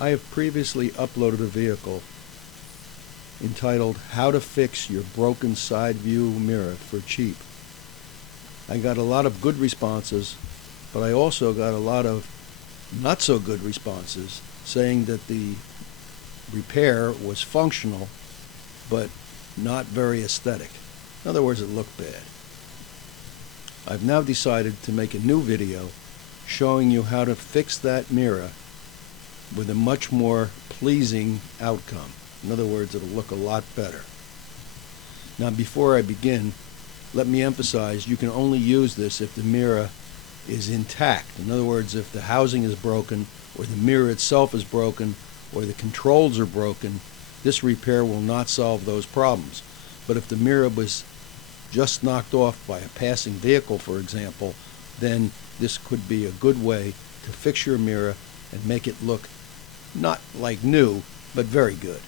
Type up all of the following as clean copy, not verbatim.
I have previously uploaded a vehicle entitled How to Fix Your Broken Side View Mirror for Cheap. I got a lot of good responses, but I also got a lot of not so good responses saying that the repair was functional but not very aesthetic. In other words, it looked bad. I've now decided to make a new video showing you how to fix that mirror with a much more pleasing outcome. In other words, it'll look a lot better. Now, before I begin, let me emphasize you can only use this if the mirror is intact. In other words, if the housing is broken, or the mirror itself is broken, or the controls are broken, this repair will not solve those problems. But if the mirror was just knocked off by a passing vehicle, for example, then this could be a good way to fix your mirror and make it look not like new, but very good.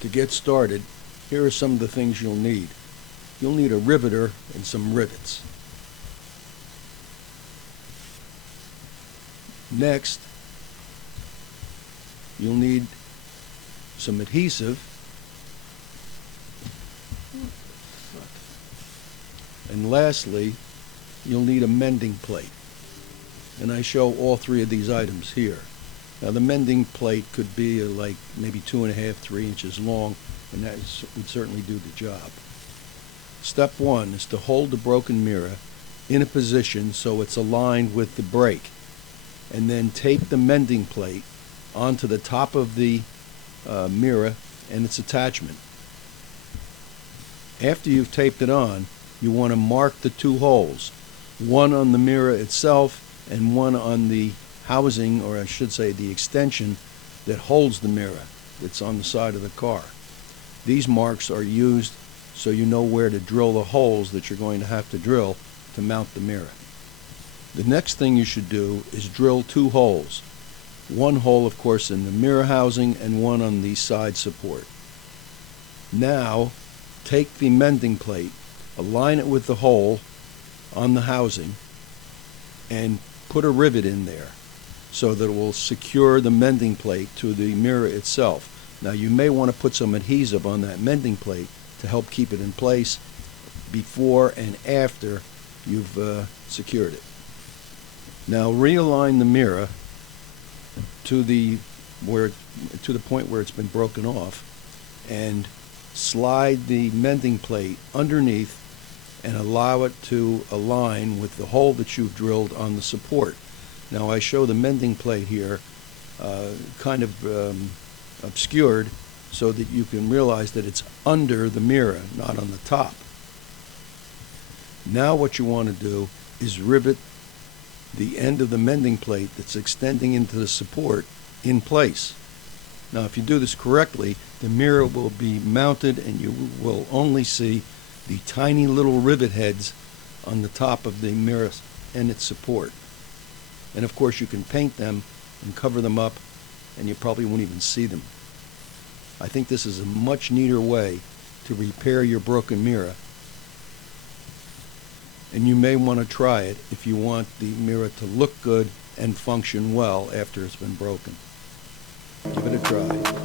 To get started, here are some of the things you'll need. You'll need a riveter and some rivets. Next, you'll need some adhesive and lastly, you'll need a mending plate. And I show all three of these items here. Now the mending plate could be like maybe 2.5, 3 inches long, and that would certainly do the job. Step one is to hold the broken mirror in a position so it's aligned with the brake, and then tape the mending plate onto the top of the mirror and its attachment. After you've taped it on, you want to mark the two holes, one on the mirror itself and one on the housing, or I should say the extension that holds the mirror. It's on the side of the car. These marks are used so you know where to drill the holes that you're going to have to drill to mount the mirror. The next thing you should do is drill two holes. One hole, of course, in the mirror housing and one on the side support. Now, take the mending plate, align it with the hole on the housing, and put a rivet in there so that it will secure the mending plate to the mirror itself. Now, you may want to put some adhesive on that mending plate to help keep it in place before and after you've secured it. Now, realign the mirror to the point where it's been broken off, and slide the mending plate underneath and allow it to align with the hole that you've drilled on the support. Now I show the mending plate here kind of obscured so that you can realize that it's under the mirror, not on the top. Now what you want to do is rivet the end of the mending plate that's extending into the support in place. Now if you do this correctly, the mirror will be mounted and you will only see the tiny little rivet heads on the top of the mirror and its support. And of course you can paint them and cover them up and you probably won't even see them. I think this is a much neater way to repair your broken mirror, and you may want to try it if you want the mirror to look good and function well after it's been broken. Give it a try.